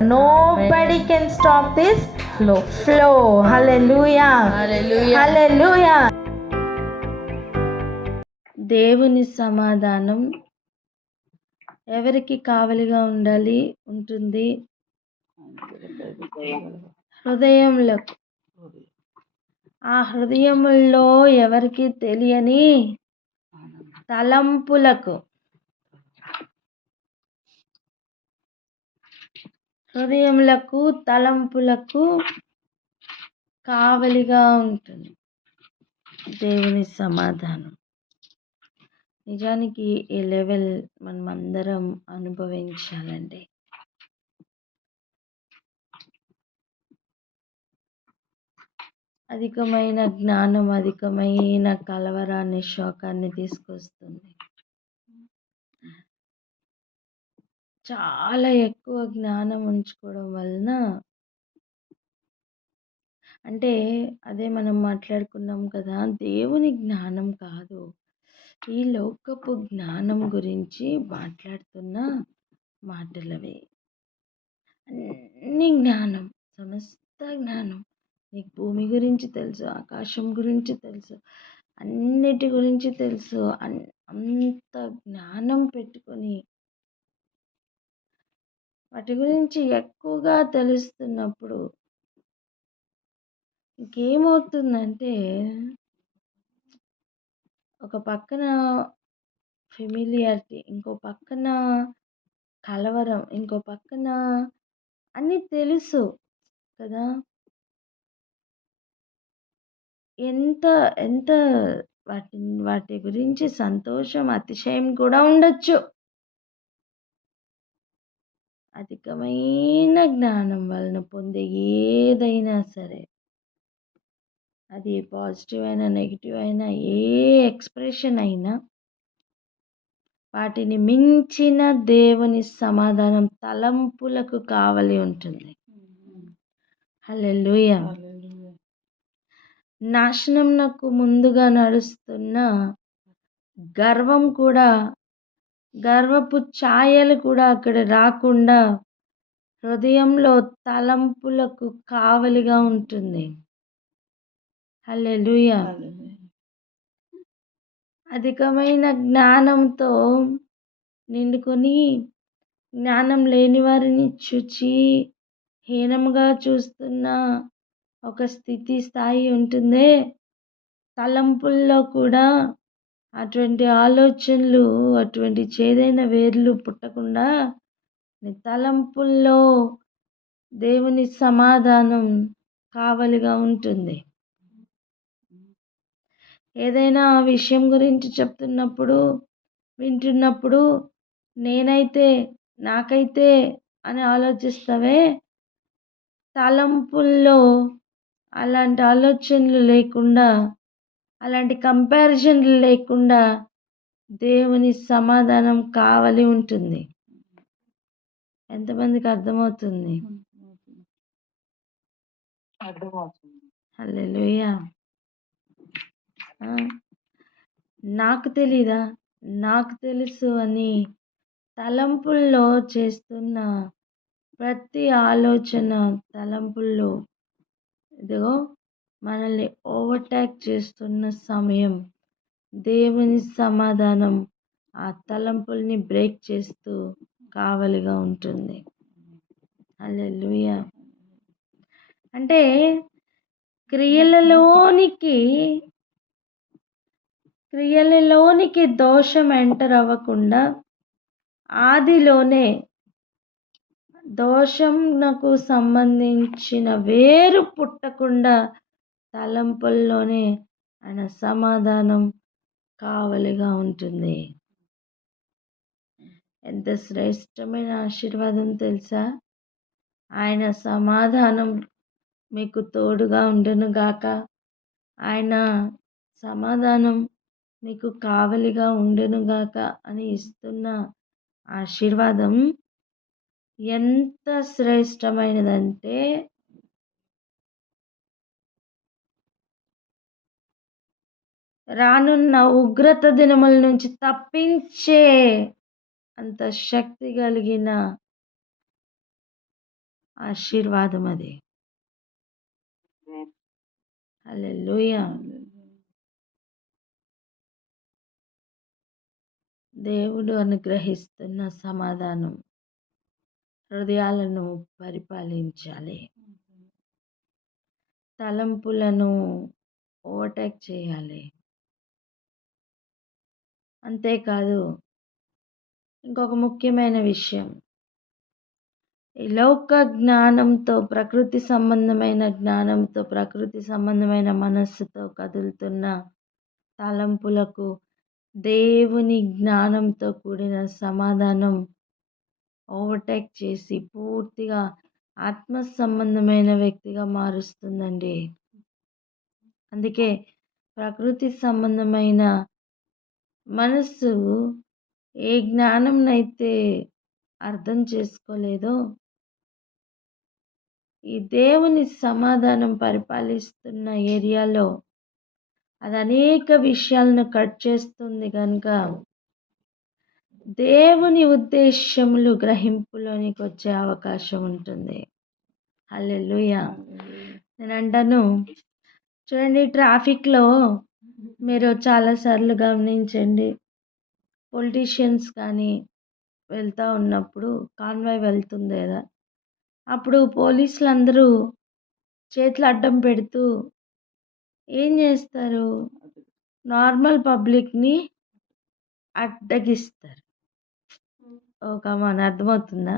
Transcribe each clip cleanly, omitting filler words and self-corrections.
Nobody can stop this flow. Hallelujah. Hallelujah. దేవుని సమాధానం ఎవరికి కావలిగా ఉంటుంది? హృదయంలో. ఆ హృదయములో ఎవరికి తెలియని తలంపులకు, హృదయములకు తలంపులకు కావలిగా ఉంటుంది దేవుని సమాధానం. నిజానికి ఈ లెవెల్ మనమందరం అనుభవించాలండి. అధికమైన జ్ఞానం అధికమైన కలవరాన్ని, శోకాన్ని తీసుకొస్తుంది. చాలా ఎక్కువ జ్ఞానం ఉంచుకోవడం వలన, అంటే అదే మనం మాట్లాడుకున్నాం కదా, దేవుని జ్ఞానం కాదు, ఈ లోకపు జ్ఞానం గురించి మాట్లాడుతున్న మాటలవి. అన్ని జ్ఞానం, సమస్త జ్ఞానం. నీకు భూమి గురించి తెలుసు, ఆకాశం గురించి తెలుసు, అన్నిటి గురించి తెలుసు. అంత జ్ఞానం పెట్టుకొని వాటి గురించి ఎక్కువగా తెలుస్తున్నప్పుడు ఇంకేమవుతుందంటే, ఒక పక్కన ఫెమిలియారిటీ, ఇంకో పక్కన కలవరం, ఇంకో పక్కన అన్నీ తెలుసు కదా, ఎంత ఎంత వాటి గురించి సంతోషం, అతిశయం కూడా ఉండొచ్చు. అధికమైన జ్ఞానం వలన పొందే ఏదైనా సరే, అది పాజిటివ్ అయినా నెగిటివ్ అయినా, ఏ ఎక్స్ప్రెషన్ అయినా, వాటిని మించిన దేవుని సమాధానం తలంపులకు కావలి ఉంటుంది. హల్లెలూయా. నాశనంకు ముందుగా నడుస్తున్న గర్వం కూడా, గర్వపు ఛాయలు కూడా అక్కడ రాకుండా హృదయంలో తలంపులకు కావలిగా ఉంటుంది. హల్లెలూయా. అధికమైన జ్ఞానంతో నిండుకొని జ్ఞానం లేని వారిని చూచి హీనంగా చూస్తున్న ఒక స్థాయి ఉంటుందే, తలంపుల్లో కూడా అటువంటి ఆలోచనలు, అటువంటి చేదైన వేర్లు పుట్టకుండా నీ తలంపుల్లో దేవుని సమాధానం కావలిగా ఉంటుంది. ఏదైనా విషయం గురించి చెప్తున్నప్పుడు, వింటున్నప్పుడు నాకైతే అని ఆలోచిస్తావే, తలంపుల్లో అలాంటి ఆలోచనలు లేకుండా, అలాంటి కంపారిజన్లు లేకుండా దేవుని సమాధానం కావలి ఉంటుంది. ఎంతమందికి అర్థమవుతుంది? హల్లెలూయా. నాకు తెలీదా, నాకు తెలుసు అని తలంపుల్లో చేస్తున్న ప్రతి ఆలోచన, తలంపుల్లో ఇదిగో మనల్ని ఓవర్టేక్ చేస్తున్న సమయం, దేవుని సమాధానం ఆ తలంపుల్ని బ్రేక్ చేస్తూ కావలిగా ఉంటుంది. హల్లెలూయా. అంటే క్రియలలోనికి దోషం ఎంటర్ అవ్వకుండా, ఆదిలోనే దోషంకు సంబంధించిన వేరు పుట్టకుండా తలంపుల్లోనే ఆయన సమాధానం కావలిగా ఉంటుంది. ఎంత శ్రేష్టమైన ఆశీర్వాదం తెలుసా? ఆయన సమాధానం మీకు తోడుగా ఉండునుగాక, ఆయన సమాధానం మీకు కావలిగా ఉండునుగాక అని ఇస్తున్న ఆశీర్వాదం ఎంత శ్రేష్టమైనదంటే, రానున్న ఉగ్రత దినముల నుంచి తప్పించే అంత శక్తి కలిగిన ఆశీర్వాదం అది. హల్లెలూయా. దేవుడు అనుగ్రహిస్తున్న సమాధానం హృదయాలను పరిపాలించాలి. తలంపులను ఓవర్టేక్ చేయాలి. అంతేకాదు ఇంకొక ముఖ్యమైన విషయం, ఈ లౌక జ్ఞానంతో, ప్రకృతి సంబంధమైన జ్ఞానంతో, ప్రకృతి సంబంధమైన మనస్సుతో కదులుతున్న తలంపులకు దేవుని జ్ఞానంతో కూడిన సమాధానం ఓవర్టేక్ చేసి పూర్తిగా ఆత్మ సంబంధమైన వ్యక్తిగా మారుస్తుందండి. అందుకే ప్రకృతి సంబంధమైన మనస్సు ఏ జ్ఞానంనైతే అర్థం చేసుకోలేదో, ఈ దేవుని సమాధానం పరిపాలిస్తున్న ఏరియాలో అది అనేక విషయాలను కట్ చేస్తుంది కనుక దేవుని ఉద్దేశములు గ్రహింపులోనికి వచ్చే అవకాశం ఉంటుంది. హల్లెలూయా. నేను అంటాను, చూడండి, ట్రాఫిక్లో మీరు చాలాసార్లు గమనించండి, పొలిటీషియన్స్ కానీ వెళ్తూ ఉన్నప్పుడు కాన్వాయ్ వెళ్తుంది కదా, అప్పుడు పోలీసులు అందరూ చేతులు అడ్డం పెడుతూ ఏం చేస్తారు, నార్మల్ పబ్లిక్ని అడ్డగిస్తారు. కమాన్, అర్థమవుతుందా?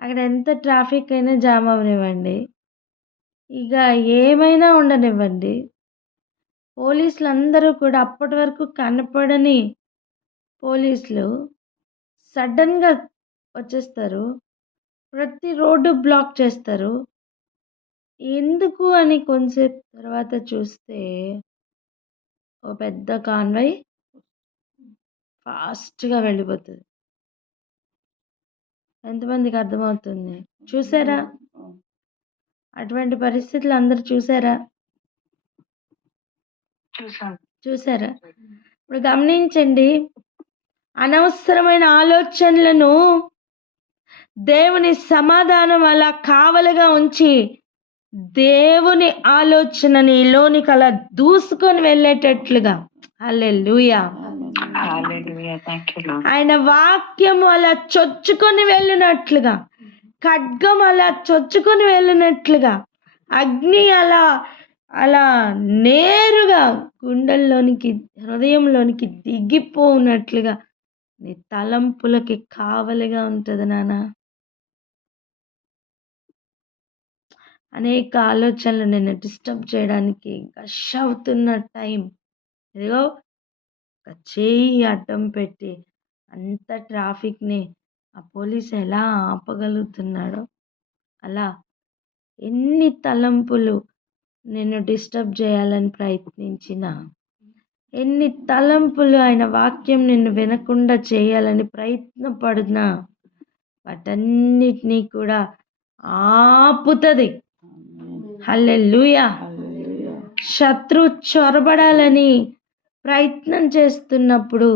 అక్కడ ఎంత ట్రాఫిక్ అయినా జామ్ అవనివ్వండి, ఇక ఏమైనా ఉండనివ్వండి, పోలీసులు అందరూ కూడా అప్పటి వరకు కనపడని పోలీసులు సడన్గా వచ్చేస్తారు, ప్రతి రోడ్డు బ్లాక్ చేస్తారు. ఎందుకు అని కొంచెంసేపు తర్వాత చూస్తే ఓ పెద్ద కాన్వాయ్ ఫాస్ట్గా వెళ్ళిపోతుంది. ఎంతమందికి అర్థమవుతుంది? చూసారా అటువంటి పరిస్థితులు? అందరు చూసారా? ఇప్పుడు గమనించండి, అనవసరమైన ఆలోచనలను దేవుని సమాధానం అలా కావలిగా ఉంచి దేవుని ఆలోచనని లోనికి అలా దూసుకొని వెళ్ళేటట్లుగా, హల్లెలూయా, ఆయన వాక్యము అలా చొచ్చుకొని వెళ్ళినట్లుగా, ఖడ్గం అలా చొచ్చుకొని వెళ్ళినట్లుగా, అగ్ని అలా అలా నేరుగా గుండెల్లోనికి, హృదయంలోనికి దిగిపోనట్లుగా నీ తలంపులకి కావలిగా ఉంటుంది నాన్న. అనేక ఆలోచనలు నిన్ను డిస్టర్బ్ చేయడానికి గష్ అవుతున్న టైం, ఇదిగో ఒక చేయి అడ్డం పెట్టి అంత ట్రాఫిక్ని ఆ పోలీసు ఎలా ఆపగలుగుతున్నాడో, అలా ఎన్ని తలంపులు నిన్ను డిస్టర్బ్ చేయాలని ప్రయత్నించినా, ఎన్ని తలంపులు ఆయన వాక్యం నిన్ను వినకుండా చేయాలని ప్రయత్నపడినా, వాటన్నిటినీ కూడా ఆపుతుంది. హల్లెలూయా. శత్రు చొరబడాలని ప్రయత్నం చేస్తున్నప్పుడు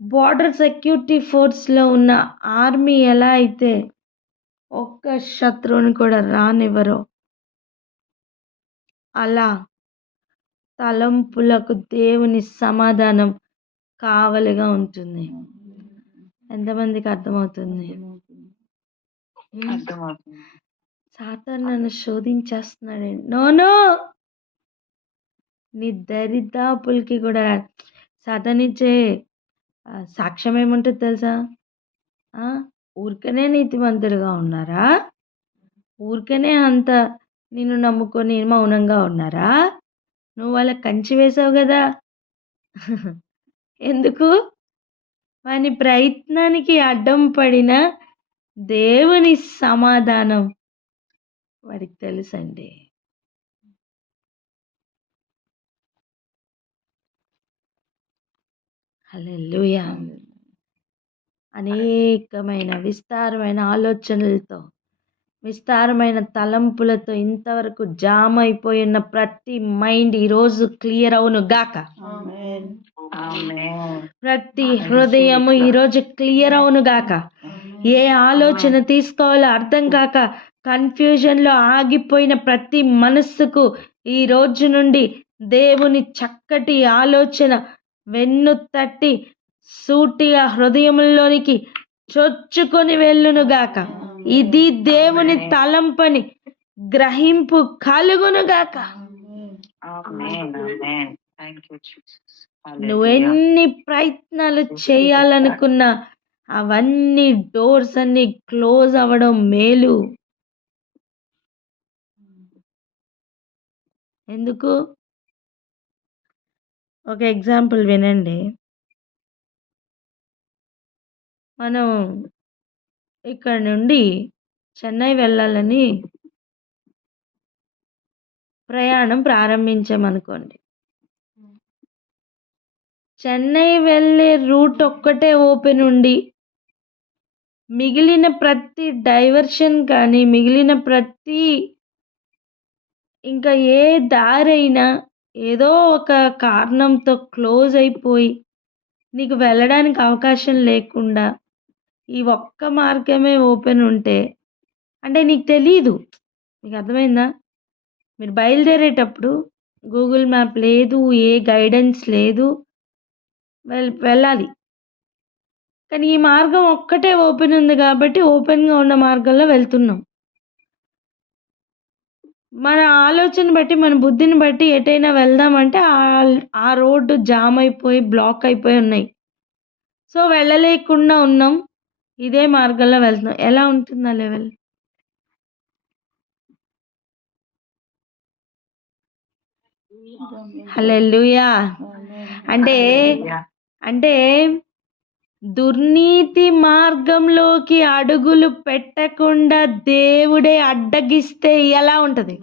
బార్డర్ సెక్యూరిటీ ఫోర్స్లో ఉన్న ఆర్మీ ఎలా అయితే ఒక్క శత్రువుని కూడా రానివ్వరో, అలా తలంపులకు దేవుని సమాధానం కావలిగా ఉంటుంది. ఎంతమందికి అర్థమవుతుంది? సాతాను నన్ను శోధించేస్తున్నాడండి. నోను, నీ దరిదాపులకి కూడా సాతానిచ్చే సాక్ష్యం ఏముంటుంది తెలుసా? ఊరికనే నీతిమంతులుగా ఉన్నారా? ఊరికనే అంత నిన్ను నమ్ముకొని మౌనంగా ఉన్నారా? నువ్వు వాళ్ళకి కంచి వేసావు కదా. ఎందుకు? వాని ప్రయత్నానికి అడ్డం పడిన దేవుని సమాధానం వాడికి తెలుసండి. హల్లెలూయా. అనేకమైన విస్తారమైన ఆలోచనలతో, విస్తారమైన తలంపులతో ఇంతవరకు జామ్ అయిపోయిన ప్రతి మైండ్ ఈరోజు క్లియర్ అవును గాక. ప్రతి హృదయము ఈరోజు క్లియర్ అవును గాక. ఏ ఆలోచన తీసుకోవాలో అర్థం కాక కన్ఫ్యూజన్లో ఆగిపోయిన ప్రతి మనస్సుకు ఈ రోజు నుండి దేవుని చక్కటి ఆలోచన వెన్ను తట్టి సూటిగా హృదయంలోనికి చొచ్చుకొని వెళ్ళునుగాక. ఇది దేవుని తలంపని గ్రహింపు కలుగునుగాక. నువ్వెన్ని ప్రయత్నాలు చేయాలనుకున్నా అవన్నీ డోర్స్ అన్ని క్లోజ్ అవ్వడం మేలు. ఎందుకు? ఒక ఎగ్జాంపుల్ వినండి. మనం ఇక్కడ నుండి చెన్నై వెళ్ళాలని ప్రయాణం ప్రారంభించామనుకోండి. చెన్నై వెళ్ళే రూట్ ఒక్కటే ఓపెన్ ఉండి మిగిలిన ప్రతి డైవర్షన్ కానీ మిగిలిన ప్రతి ఇంకా ఏ దారైనా ఏదో ఒక కారణంతో క్లోజ్ అయిపోయి నీకు వెళ్ళడానికి అవకాశం లేకుండా ఈ ఒక్క మార్గమే ఓపెన్ ఉంటే అంటే నీకు తెలీదు. మీకు అర్థమైందా? మీరు బయలుదేరేటప్పుడు గూగుల్ మ్యాప్ లేదు, ఏ గైడెన్స్ లేదు, వెళ్ళాలి. కానీ ఈ మార్గం ఒక్కటే ఓపెన్ ఉంది కాబట్టి ఓపెన్గా ఉన్న మార్గంలో వెళ్తున్నాం. మన ఆలోచన బట్టి మన బుద్ధిని బట్టి ఎటైనా వెళ్దామంటే ఆ రోడ్డు జామ్ అయిపోయి బ్లాక్ అయిపోయి ఉన్నాయి. సో వెళ్ళలేకుండా ఉన్నాం, ఇదే మార్గంలో వెళ్తున్నాం. ఎలా ఉంటుంది ఆ లెవెల్? హల్లెలూయా. అంటే దుర్నీతి మార్గంలోకి అడుగులు పెట్టకుండా దేవుడే అడ్డగిస్తే ఎలా ఉంటది?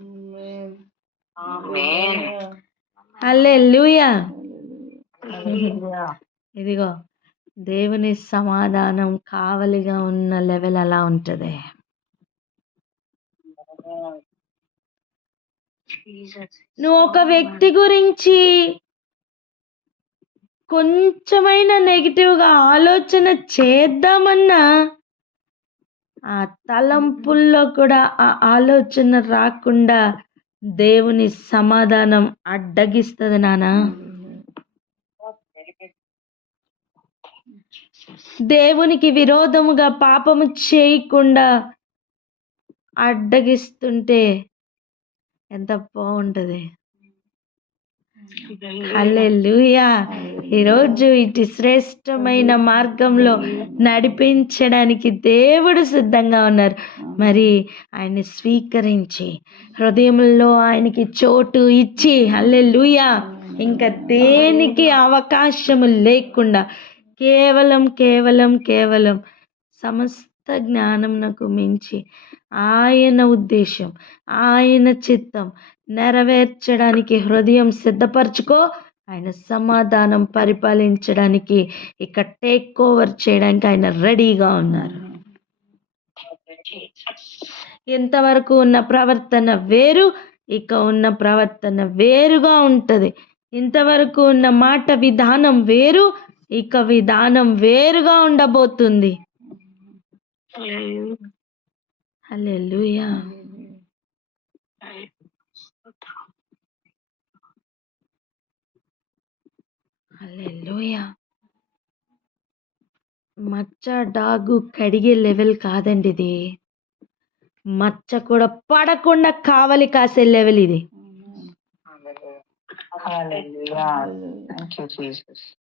హల్లెలూయా. ఇదిగో దేవుని సమాధానం కావలిగా ఉన్న లెవెల్ అలా ఉంటది. నువ్వు ఒక వ్యక్తి గురించి కొంచెమైనా నెగిటివ్గా ఆలోచన చేద్దామన్నా ఆ తలంపుల్లో కూడా ఆ ఆలోచన రాకుండా దేవుని సమాధానం అడ్డగిస్తుంది నాన్న. దేవునికి విరోధముగా పాపము చేయకుండా అడ్డగిస్తుంటే ఎంత బాగుంటది. హల్లెలూయా. ఈరోజు ఇటు శ్రేష్టమైన మార్గంలో నడిపించడానికి దేవుడు సిద్ధంగా ఉన్నారు. మరి ఆయన్ని స్వీకరించి హృదయంలో ఆయనకి చోటు ఇచ్చి హల్లెలూయా ఇంకా దేనికి అవకాశము లేకుండా కేవలం కేవలం కేవలం సమస్త జ్ఞానంకు మించి ఆయన ఉద్దేశం ఆయన చిత్తం నెరవేర్చడానికి హృదయం సిద్ధపరచుకో. ఆయన సమాధానం పరిపాలించడానికి ఇక టేక్ ఓవర్ చేయడానికి ఆయన రెడీగా ఉన్నారు. ఇంతవరకు ఉన్న ప్రవర్తన వేరు, ఇక ఉన్న ప్రవర్తన వేరుగా ఉంటుంది. ఇంతవరకు ఉన్న మాట విధానం వేరు, ఇక విధానం వేరుగా ఉండబోతుంది. హల్లెలూయా. హల్లెలూయా. మచ్చ డాగు కడిగే లెవెల్ కాదండి ఇది. మచ్చ కూడా పడకుండా కావలి కాసే లెవెల్ ఇది.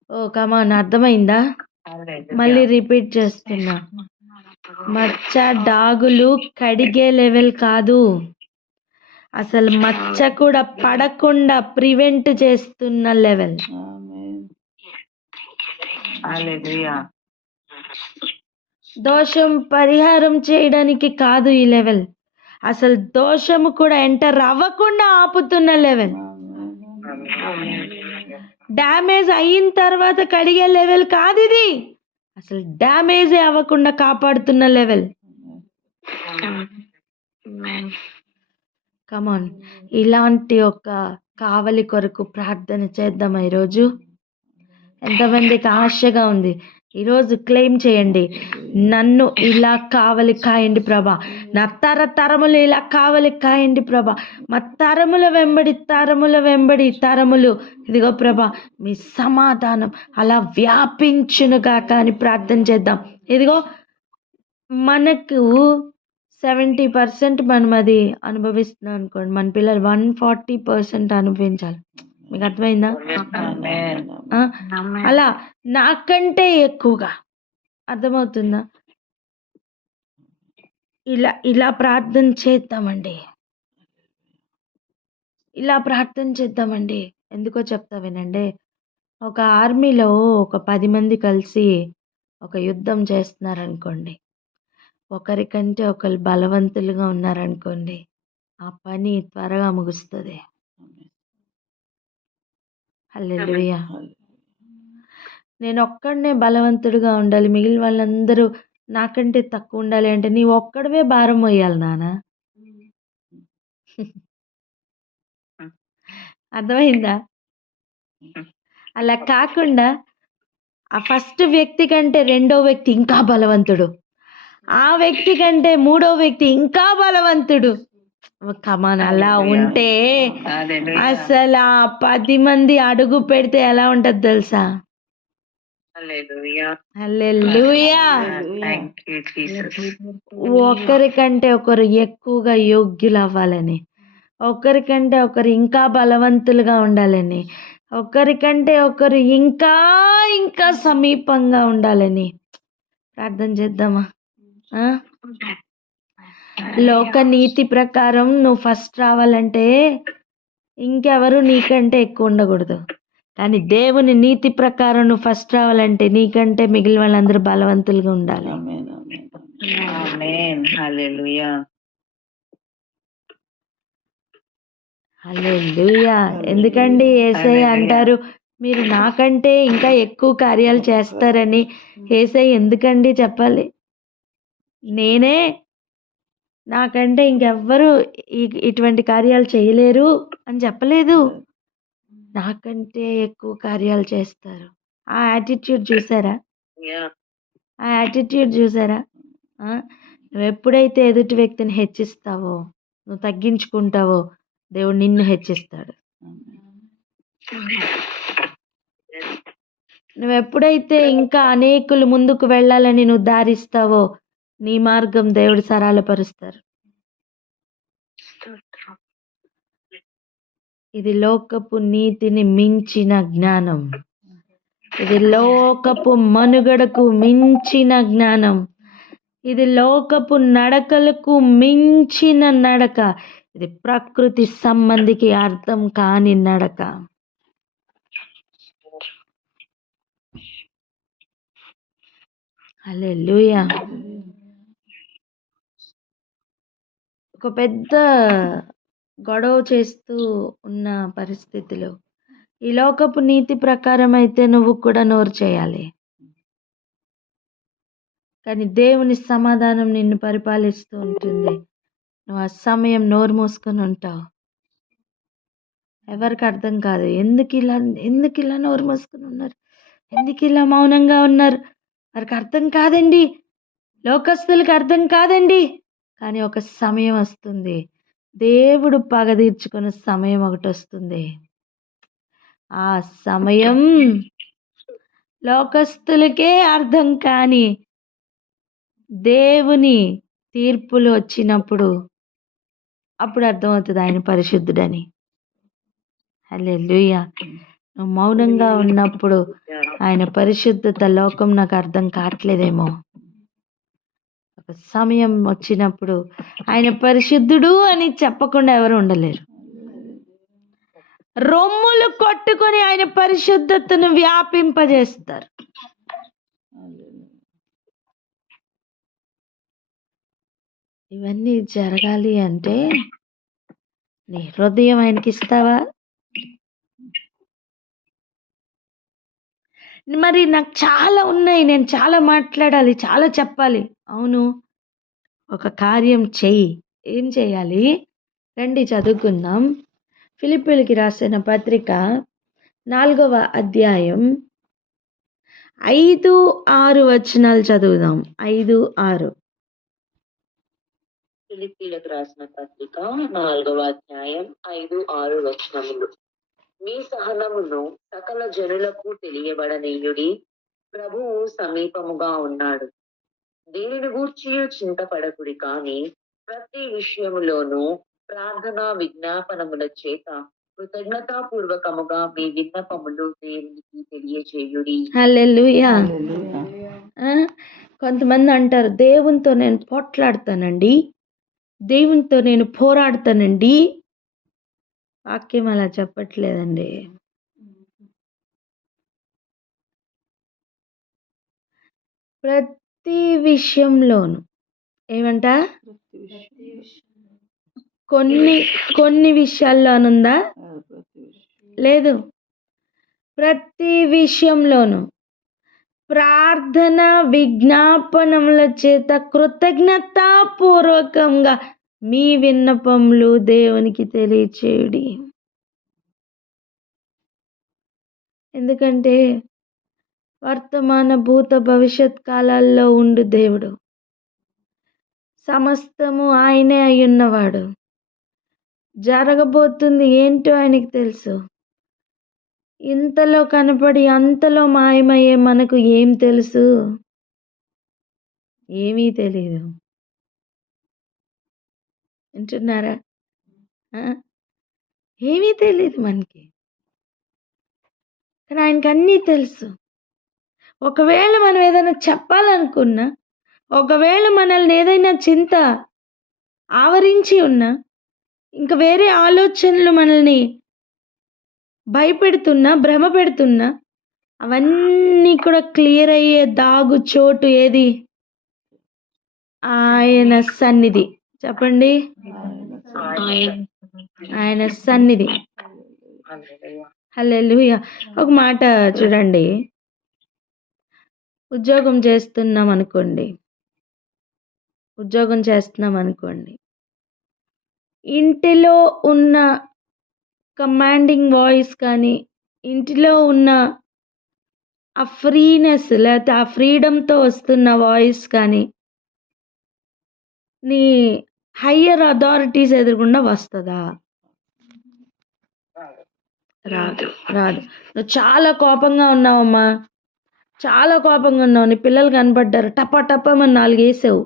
ఓ కమాన్, అర్థమైందా? మళ్ళీ రిపీట్ చేస్తున్నా. మచ్చ డాగులు కడిగే లెవెల్ కాదు, అసలు మచ్చ కూడా పడకుండా ప్రివెంట్ చేస్తున్న లెవెల్. దోషం పరిహారం చేయడానికి కాదు ఈ లెవెల్, అసలు దోషము కూడా ఎంటర్ అవ్వకుండా ఆపుతున్న లెవెల్. డ్యామేజ్ అయిన తర్వాత కడిగే లెవెల్ కాదు ఇది, అసలు డ్యామేజే అవ్వకుండా కాపాడుతున్న లెవెల్. కమాన్, ఇలాంటి ఒక కావలి కొరకు ప్రార్థన చేద్దామా ఈరోజు? ఎంతమందికి ఆశగా ఉంది ఈరోజు క్లెయిమ్ చేయండి, నన్ను ఇలా కావలి కాయండి ప్రభా, నా తరములు ఇలా కావలి కాయండి ప్రభా, మా తరముల వెంబడి తరములు ఇదిగో ప్రభా మీ సమాధానం అలా వ్యాపించునుగాక అని ప్రార్థన చేద్దాం. ఇదిగో మనకు 70% మనం అది అనుభవిస్తున్నాం అనుకోండి, మన పిల్లలు 140% అనుభవించాలి. మీకు అర్థమైందా? అలా నాకంటే ఎక్కువగా, అర్థమవుతుందా? ఇలా ప్రార్థన చేద్దామండి. ఎందుకో చెప్తా వినండి. ఒక ఆర్మీలో ఒక 10 మంది కలిసి ఒక యుద్ధం చేస్తున్నారనుకోండి, ఒకరికంటే ఒకరు బలవంతులుగా ఉన్నారనుకోండి, ఆ పని త్వరగా ముగుస్తుంది. హల్లెలూయా. నేను ఒక్కడనే బలవంతుడిగా ఉండాలి, మిగిలిన వాళ్ళందరూ నాకంటే తక్కువ ఉండాలి అంటే నీ ఒక్కడివే భారం మోయాలి నాన్న. అర్థమైందా? అలా కాకుండా ఆ ఫస్ట్ వ్యక్తి కంటే రెండో వ్యక్తి ఇంకా బలవంతుడు, ఆ వ్యక్తి కంటే మూడో వ్యక్తి ఇంకా బలవంతుడు. కమాన్, అలా ఉంటే అసలు ఆ 10 మంది అడుగు పెడితే ఎలా ఉంటది తెలుసా? హల్లెలూయా. ఒకరికంటే ఒకరు ఎక్కువగా యోగ్యులు అవ్వాలని, ఒకరికంటే ఒకరు ఇంకా బలవంతులుగా ఉండాలని, ఒకరికంటే ఒకరు ఇంకా ఇంకా సమీపంగా ఉండాలని ప్రార్థన చేద్దామా? లోక నీతి ప్రకారం నువ్వు ఫస్ట్ రావాలంటే ఇంకెవరు నీకంటే ఎక్కువ ఉండకూడదు. కానీ దేవుని నీతి ప్రకారం నువ్వు ఫస్ట్ రావాలంటే నీకంటే మిగిలిన వాళ్ళందరూ బలవంతులుగా ఉండాలి. హల్లెలూయా. ఎందుకండి యేసయ్య అంటారు, మీరు నాకంటే ఇంకా ఎక్కువ కార్యాలు చేస్తారని. యేసయ్య ఎందుకండి చెప్పాలి? నేనే, నాకంటే ఇంకెవ్వరు ఇటువంటి కార్యాలు చేయలేరు అని చెప్పలేదు. నాకంటే ఎక్కువ కార్యాలు చేస్తారు. ఆ యాటిట్యూడ్ చూసారా? నువ్వు ఎప్పుడైతే ఎదుటి వ్యక్తిని హెచ్చిస్తావో, నువ్వు తగ్గించుకుంటావో, దేవుడు నిన్ను హెచ్చిస్తాడు. నువ్వు ఎప్పుడైతే ఇంకా అనేకులు ముందుకు వెళ్ళాలని నువ్వు దారిస్తావో, నీ మార్గం దేవుడు సరళపరుస్తారు. ఇది లోకపు నీతిని మించిన జ్ఞానం, ఇది లోకపు మనుగడకు మించిన జ్ఞానం, ఇది లోకపు నడకలకు మించిన నడక, ఇది ప్రకృతి సంబంధికి అర్థం కాని నడక. హల్లెలూయా. ఒక పెద్ద గొడవ చేస్తూ ఉన్న పరిస్థితిలో ఈ లోకపు నీతి ప్రకారం అయితే నువ్వు కూడా నోరు చేయాలి, కానీ దేవుని సమాధానం నిన్ను పరిపాలిస్తూ ఉంటుంది. నువ్వు ఆ సమయం నోరు మూసుకొని ఉంటావు. ఎవరికి అర్థం కాదు, ఎందుకు ఇలా నోరు మూసుకొని ఉన్నారు, ఎందుకు ఇలా మౌనంగా ఉన్నారు. వారికి అర్థం కాదండి, లోకస్తులకు అర్థం కాదండి. కానీ ఒక సమయం వస్తుంది, దేవుడు పగ తీర్చుకునే సమయం ఒకటి వస్తుంది. ఆ సమయం లోకస్తులకే అర్థం కాని దేవుని తీర్పులు వచ్చినప్పుడు అప్పుడు అర్థమవుతుంది ఆయన పరిశుద్ధుడని. హల్లెలూయా. నువ్వు మౌనంగా ఉన్నప్పుడు ఆయన పరిశుద్ధత లోకం నాకు అర్థం కావట్లేదేమో, ఒక సమయం వచ్చినప్పుడు ఆయన పరిశుద్ధుడు అని చెప్పకుండా ఎవరు ఉండలేరు. రొమ్ములు కొట్టుకొని ఆయన పరిశుద్ధతను వ్యాపింపజేస్తారు. ఇవన్నీ జరగాలి అంటే నీ హృదయం ఆయనకి ఇస్తావా? మరి నాకు చాలా ఉన్నాయి, నేను చాలా మాట్లాడాలి, చాలా చెప్పాలి. అవును, ఒక కార్యం చెయ్యి. ఏం చేయాలి? రండి చదువుకుందాం. ఫిలిప్పీయులకి రాసిన పత్రిక 4వ అధ్యాయం 5, 6 వచనాలు చదువుదాం. 5, 6. ఫిలిప్పీలకు రాసిన పత్రిక 4వ అధ్యాయం 5, 6 వచనములు. మీ సహనమును సకల జనులకు తెలియబడనీయుడి, ప్రభువు సమీపముగా ఉన్నాడు. దీనిని గూర్చి చింతపడకుడి, కానీ ప్రతి విషయములోనూ ప్రార్థన విజ్ఞాపనముల చేత కృతజ్ఞతాపూర్వకముగా మీ విన్నపములు దేవునికి తెలియచేయుడి. హల్లెలూయా. కొంతమంది అంటారు, దేవునితో నేను పోట్లాడతానండి, దేవునితో నేను పోరాడతానండి. వాక్యం అలా చెప్పట్లేదండి. ప్రతి విషయంలోను ఏమంట, కొన్ని విషయాల్లోనుందా, లేదు, ప్రతి విషయంలోను ప్రార్థన విజ్ఞాపనముల చేత కృతజ్ఞతాపూర్వకంగా మీ విన్నపములు దేవునికి తెలియచేయుడి. ఎందుకంటే వర్తమాన భూత భవిష్యత్ కాలాల్లో ఉండు దేవుడు, సమస్తము ఆయనే అయ్యున్నవాడు. జరగబోతుంది ఏంటో ఆయనకి తెలుసు. ఇంతలో కనపడి అంతలో మాయమయ్యే మనకు ఏం తెలుసు? ఏమీ తెలీదు. వింటున్నారా? ఏమీ తెలీదు మనకి, కానీ ఆయనకి అన్నీ తెలుసు. ఒకవేళ మనం ఏదైనా చెప్పాలనుకున్నా, ఒకవేళ మనల్ని ఏదైనా చింత ఆవరించి ఉన్నా, ఇంకా వేరే ఆలోచనలు మనల్ని భయపెడుతున్నా, భ్రమ పెడుతున్నా, అవన్నీ కూడా క్లియర్ అయ్యే దాగు చోటు ఏది? ఆయన సన్నిధి. చెప్పండి, ఆయన సన్నిధి. హల్లెలూయా. ఒక మాట చూడండి, ఉద్యోగం చేస్తున్నాం అనుకోండి, ఇంటిలో ఉన్న కమాండింగ్ వాయిస్ కానీ, ఇంటిలో ఉన్న ఆ ఫ్రీనెస్, లేకపోతే ఆ ఫ్రీడమ్తో వస్తున్న వాయిస్ కానీ నీ హయ్యర్ అథారిటీస్ ఎదురుగుండా వస్తుందా? రాదు. నువ్వు చాలా కోపంగా ఉన్నావమ్మా, నీ పిల్లలు కనపడ్డారు, టపమని 4 వేసావు,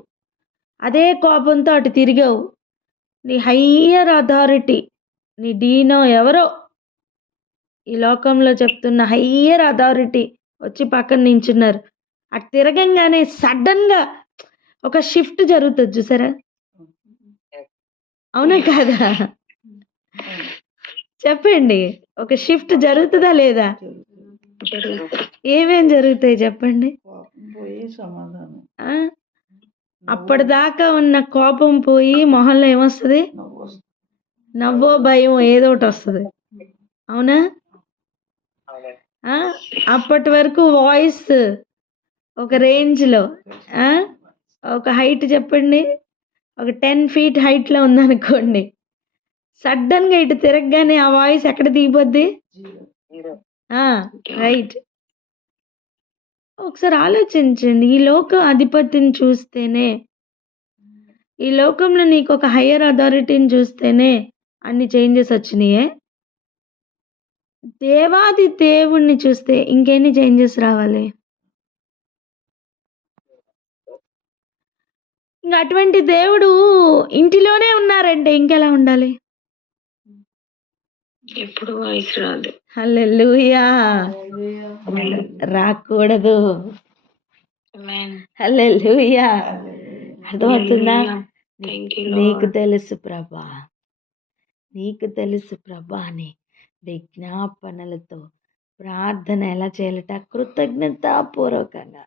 అదే కోపంతో అటు తిరిగావు, నీ హయ్యర్ అథారిటీ, నీ డీనో ఎవరో ఈ లోకంలో చెప్తున్న హయ్యర్ అథారిటీ వచ్చి పక్కన నించున్నారు. అటు తిరగంగానే సడన్గా ఒక షిఫ్ట్ జరుగుతుంది, చూసారా? అవునా కాదా? చెప్పండి, ఒక షిఫ్ట్ జరుగుతుందా లేదా? ఏమేం జరుగుతాయి చెప్పండి? అప్పటిదాకా ఉన్న కోపం పోయి మొహంలో ఏమొస్తుంది? నవ్వో భయం ఏదో ఒకటి వస్తుంది. అవునా? అప్పటి వరకు వాయిస్ ఒక రేంజ్లో, ఒక హైట్ చెప్పండి, ఒక 10 feet హైట్లో ఉందనుకోండి, సడన్గా ఇటు తిరగగానే ఆ వాయిస్ ఎక్కడ దిగిపోద్ది? రైట్. ఒకసారి ఆలోచించండి, ఈ లోక అధిపతిని చూస్తేనే, ఈ లోకంలో నీకు ఒక హయ్యర్ అథారిటీని చూస్తేనే అన్ని చేంజెస్ వచ్చినాయే. దేవాది దేవుణ్ణి చూస్తే ఇంకెన్ని చేంజెస్ రావాలి? ఇంకా అటువంటి దేవుడు ఇంటిలోనే ఉన్నారంటే ఇంకెలా ఉండాలి? ఎప్పుడు వాయిస్ రాదు. హల్లెలూయా. రాకూడదు. హల్లెలూయా. అర్థమవుతుందా? నీకు తెలుసు ప్రభా అని విజ్ఞాపనలతో ప్రార్థన ఎలా చేయాలట? కృతజ్ఞతాపూర్వకంగా.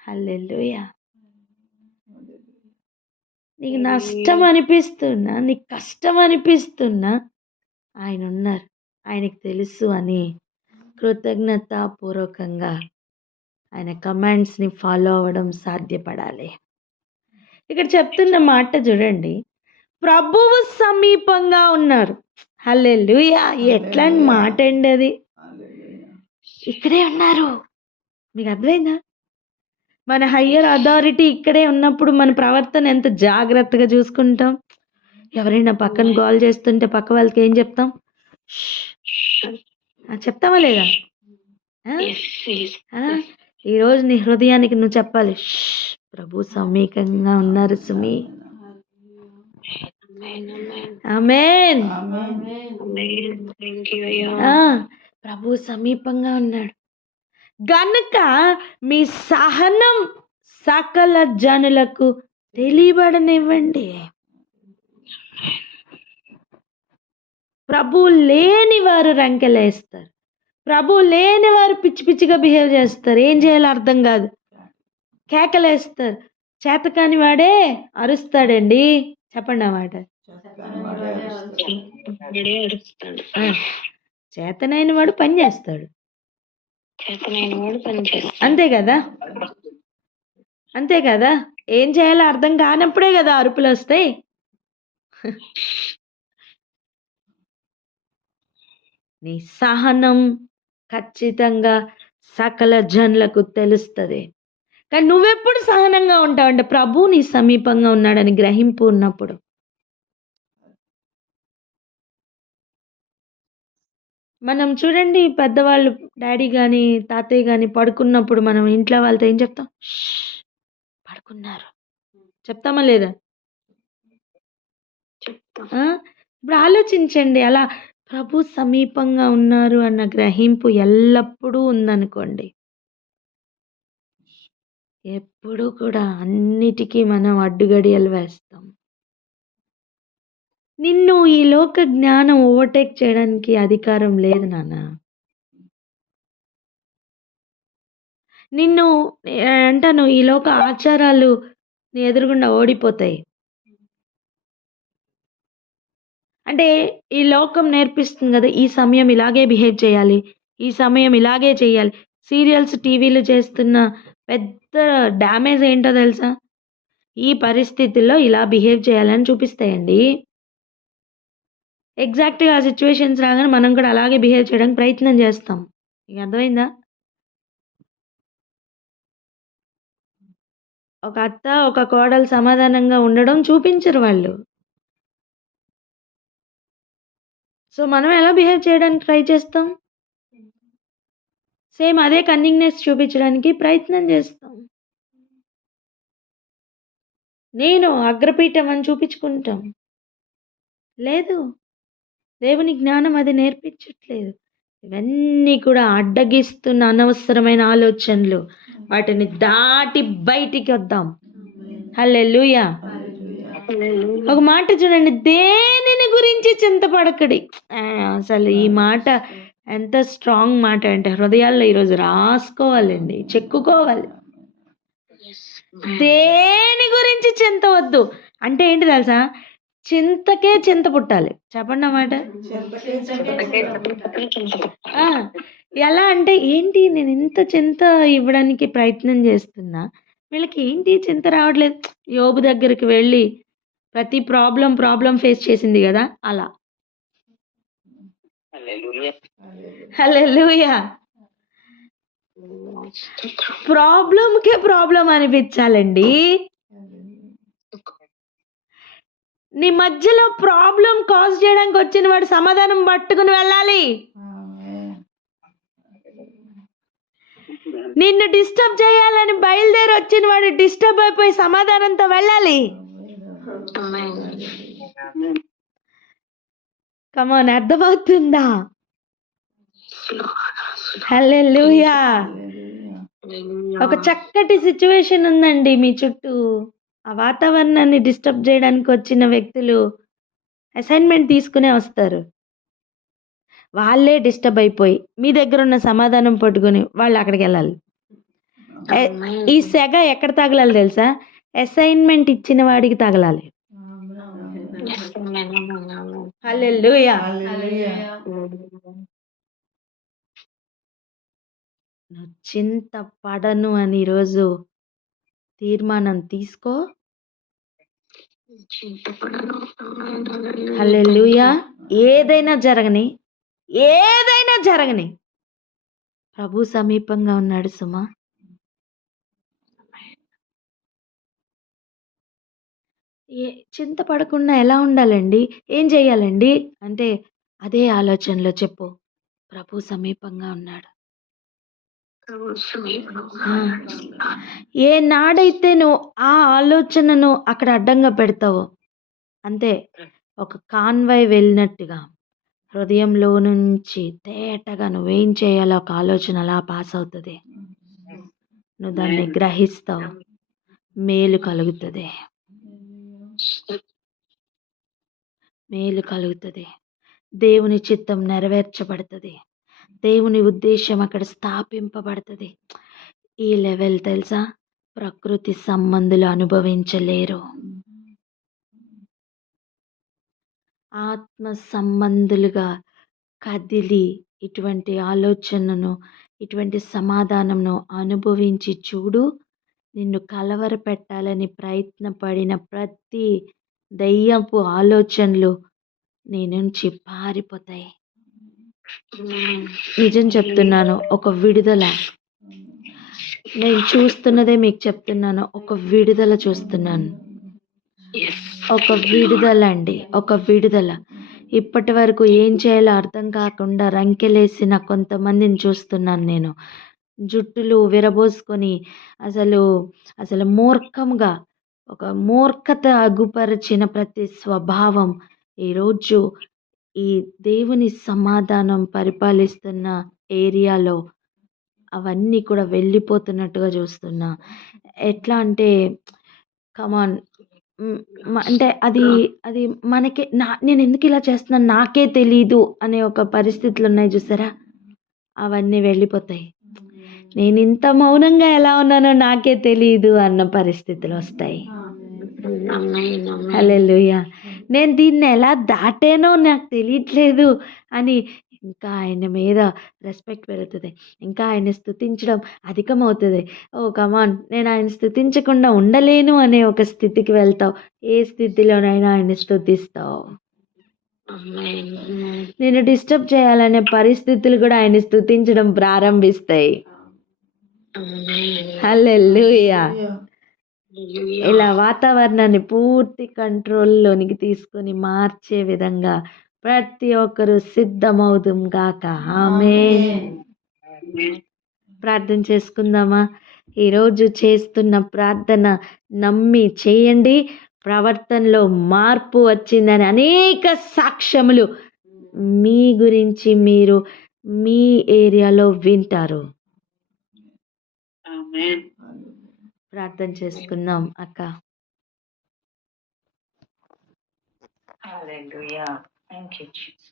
హల్లెలూయా. నీకు నష్టం అనిపిస్తున్నా, నీకు కష్టం అనిపిస్తున్నా, ఆయన ఉన్నారు, ఆయనకు తెలుసు అని కృతజ్ఞతాపూర్వకంగా ఆయన కమాండ్స్ని ఫాలో అవ్వడం సాధ్యపడాలి. ఇక్కడ చెప్తున్న మాట చూడండి, ప్రభువు సమీపంగా ఉన్నారు. హల్లెలూయా. ఎట్లాంటి మాట అండి అది? ఇక్కడే ఉన్నారు. మీకు అర్థమైందా? మన హయ్యర్ అథారిటీ ఇక్కడే ఉన్నప్పుడు మన ప్రవర్తన ఎంత జాగ్రత్తగా చూసుకుంటాం. ఎవరైనా పక్కన గోల చేస్తుంటే పక్క వాళ్ళకి ఏం చెప్తాం? చెప్తావా లేదా? ఈరోజు నీ హృదయానికి నువ్వు చెప్పాలి, ప్రభు సమీపంగా ఉన్నారు సుమి. ఆమేన్. ప్రభు సమీపంగా ఉన్నాడు గనుక మీ సహనం సకల జనులకు తెలియబడనివ్వండి. ప్రభు లేని వారు రంకెలేస్తారు. ప్రభు లేని వారు పిచ్చి పిచ్చిగా బిహేవ్ చేస్తారు. ఏం చేయాలో అర్థం కాదు, కేకలేస్తారు. చేతకాని వాడే అరుస్తాడండి. చెప్పండి ఆ మాట. చేతనైన వాడు పని చేస్తాడు. అంతే కదా, అంతే కదా. ఏం చేయాలో అర్థం కానప్పుడే కదా అరుపులు వస్తాయి. నీ సహనం ఖచ్చితంగా సకల జనులకు తెలుస్తుంది. కానీ నువ్వెప్పుడు సహనంగా ఉంటావంటే ప్రభు నీ సమీపంగా ఉన్నాడని గ్రహింపు ఉన్నప్పుడు. మనం చూడండి, పెద్దవాళ్ళు డాడీ కానీ తాతయ్య కానీ పడుకున్నప్పుడు మనం ఇంట్లో వాళ్ళతో ఏం చెప్తాం? పడుకున్నారు చెప్తామా లేదా? ఇప్పుడు ఆలోచించండి, అలా ప్రభు సమీపంగా ఉన్నారు అన్న గ్రహింపు ఎల్లప్పుడూ ఉందనుకోండి, ఎప్పుడు కూడా అన్నిటికీ మనం అడ్డుగడియలు వేస్తాం. నిన్ను ఈ లోక జ్ఞానం ఓవర్టేక్ చేయడానికి అధికారం లేదు నాన్న. నిన్ను అంటాను, ఈ లోక ఆచారాలు నీ ఎదురుగుండా ఓడిపోతాయి. అంటే ఈ లోకం నేర్పిస్తుంది కదా, ఈ సమయం ఇలాగే బిహేవ్ చేయాలి, ఈ సమయం ఇలాగే చేయాలి. సీరియల్స్ టీవీలు చేస్తున్న పెద్ద డ్యామేజ్ ఏంటో తెలుసా? ఈ పరిస్థితుల్లో ఇలా బిహేవ్ చేయాలని చూపిస్తాయండి. ఎగ్జాక్ట్గా ఆ సిచ్యువేషన్స్ రాగానే మనం కూడా అలాగే బిహేవ్ చేయడానికి ప్రయత్నం చేస్తాం. మీకు అర్థమైందా? ఒక అత్త ఒక కోడలు సమాధానంగా ఉండడం చూపించరు వాళ్ళు. సో మనం ఎలా బిహేవ్ చేయడానికి ట్రై చేస్తాం? సేమ్ అదే కన్నింగ్నెస్ చూపించడానికి ప్రయత్నం చేస్తాం. నేను అగ్రపీఠం అని చూపించుకుంటాం. లేదు, దేవుని జ్ఞానం అది నేర్పించట్లేదు. ఇవన్నీ కూడా అడ్డగిస్తున్న అనవసరమైన ఆలోచనలు. వాటిని దాటి బయటికి వద్దాం. హల్లెలూయా. ఒక మాట చూడండి, దేనిని గురించి చింతపడకడి. అసలు ఈ మాట ఎంత స్ట్రాంగ్ మాట అంటే హృదయాల్లో ఈరోజు రాసుకోవాలండి, చెక్కుకోవాలి. దేని గురించి చింత వద్దు అంటే ఏంటి తెలుసా? చింతకే చింత పుట్టాలి. చెప్పండి అన్నమాట. ఎలా అంటే ఏంటి, నేను ఇంత చింత ఇవ్వడానికి ప్రయత్నం చేస్తున్నా, వీళ్ళకి ఏంటి చింత రావట్లేదు. యోబు దగ్గరికి వెళ్ళి ప్రతి ప్రాబ్లం ఫేస్ చేసింది కదా, అలా. హల్లెలూయా. ప్రాబ్లంకే ప్రాబ్లం అనిపించాలండి. నీ మధ్యలో ప్రాబ్లం కాజ్ చేయడానికి వచ్చిన వాడు సమాధానం పట్టుకుని వెళ్ళాలి. నిన్ను డిస్టర్బ్ చేయాలని బయలుదేరి వచ్చిన వాడు డిస్టర్బ్ అయిపోయి సమాధానంతో వెళ్ళాలి. కమాన్, అర్థమవుతుందా? హల్లెలూయా. ఒక చక్కటి సిచ్యువేషన్ ఉందండి మీ చుట్టూ, ఆ వాతావరణాన్ని డిస్టర్బ్ చేయడానికి వచ్చిన వ్యక్తులు అసైన్మెంట్ తీసుకునే వస్తారు. వాళ్ళే డిస్టర్బ్ అయిపోయి మీ దగ్గర ఉన్న సమాధానం పట్టుకొని వాళ్ళు అక్కడికి వెళ్ళాలి. ఈ సెగ ఎక్కడ తగలాలి తెలుసా? అసైన్మెంట్ ఇచ్చిన వాడికి తగలాలి. హల్లెలూయా. నువ్వు చింత పడను అని ఈరోజు తీర్మానం తీసుకో. హల్లెలూయా. ఏదైనా జరగని ప్రభు సమీపంగా ఉన్నాడు సుమా. చింతపడకుండా ఎలా ఉండాలండి? ఏం చేయాలండి? అంటే అదే ఆలోచనలో చెప్పు. ప్రభు సమీపంగా ఉన్నాడు. ఆ! ఏనాడైతే నువ్వు ఆ ఆలోచనను అక్కడ అడ్డంగా పెడతావో, అంతే ఒక కాన్వాయ్ వెళ్ళినట్టుగా హృదయంలో నుంచి తేటగా నువ్వేం చేయాలో ఒక ఆలోచన అలా పాస్ అవుతది. నువ్వు దాన్ని గ్రహిస్తావు. మేలు కలుగుతది. మేలు కలుగుతది. దేవుని చిత్తం నెరవేర్చబడతది. దేవుని ఉద్దేశ్యం అక్కడ స్థాపింపబడతది. ఈ లెవెల్ తెలుసా? ప్రకృతి సంబంధులు అనుభవించలేరు. ఆత్మ సంబంధులుగా కదిలి ఇటువంటి ఆలోచనను, ఇటువంటి సమాధానంను అనుభవించి చూడు. నిన్ను కలవరపెట్టాలని ప్రయత్నపడిన ప్రతి దెయ్యపు ఆలోచనలు నీ నుంచి పారిపోతాయి. నిజం చెప్తున్నాను. ఒక విడుదల. నేను చూస్తున్నదే మీకు చెప్తున్నాను. ఒక విడుదల చూస్తున్నాను. ఒక విడుదల అండి. ఒక విడుదల. ఇప్పటి వరకు ఏం చేయాలో అర్థం కాకుండా రంకెలేసిన కొంతమందిని చూస్తున్నాను నేను. జుట్టులు విరబోసుకొని అసలు మూర్ఖంగా ఒక మూర్ఖత అగుపరిచిన ప్రతి స్వభావం ఈరోజు ఈ దేవుని సమాధానం పరిపాలిస్తున్న ఏరియాలో అవన్నీ కూడా వెళ్ళిపోతున్నట్టుగా చూస్తున్నా. ఎట్లా అంటే కమాన్ అంటే అది మనకే నేనెందుకు ఇలా చేస్తున్నాను నాకే తెలీదు అనే ఒక పరిస్థితులు ఉన్నాయి చూసారా? అవన్నీ వెళ్ళిపోతాయి. నేనింత మౌనంగా ఎలా ఉన్నానో నాకే తెలీదు అన్న పరిస్థితులు వస్తాయి. హల్లెలూయా! నేను దీన్ని ఎలా దాటానో నాకు తెలియట్లేదు అని ఇంకా ఆయన మీద రెస్పెక్ట్ పెరుగుతది. ఇంకా ఆయన్ని స్తుతించడం అధికమవుతది. ఓహ్! కమాన్ నేను ఆయన్ని స్తుతించకుండా ఉండలేను అనే ఒక స్థితికి వెళ్తావు. ఏ స్థితిలోనైనా ఆయన్ని స్తుతిస్తావు. నిన్ను డిస్టర్బ్ చేయాలనే పరిస్థితులు కూడా ఆయన్ని స్తుతించడం ప్రారంభిస్తాయి. హల్లెలూయా! ఇలా వాతావరణాన్ని పూర్తి కంట్రోల్‌లోనికి తీసుకొని మార్చే విధంగా ప్రతి ఒక్కరు సిద్ధమవుదుం గాక. ఆమేన్. ప్రార్థన చేసుకుందామా? ఈరోజు చేస్తున్న ప్రార్థన నమ్మి చేయండి. ప్రవర్తనలో మార్పు వచ్చిందని అనేక సాక్ష్యములు మీ గురించి మీరు మీ ఏరియాలో వింటారు. ప్రార్థన చేసుకుందాం అక్క. Hallelujah. Thank you, Jesus.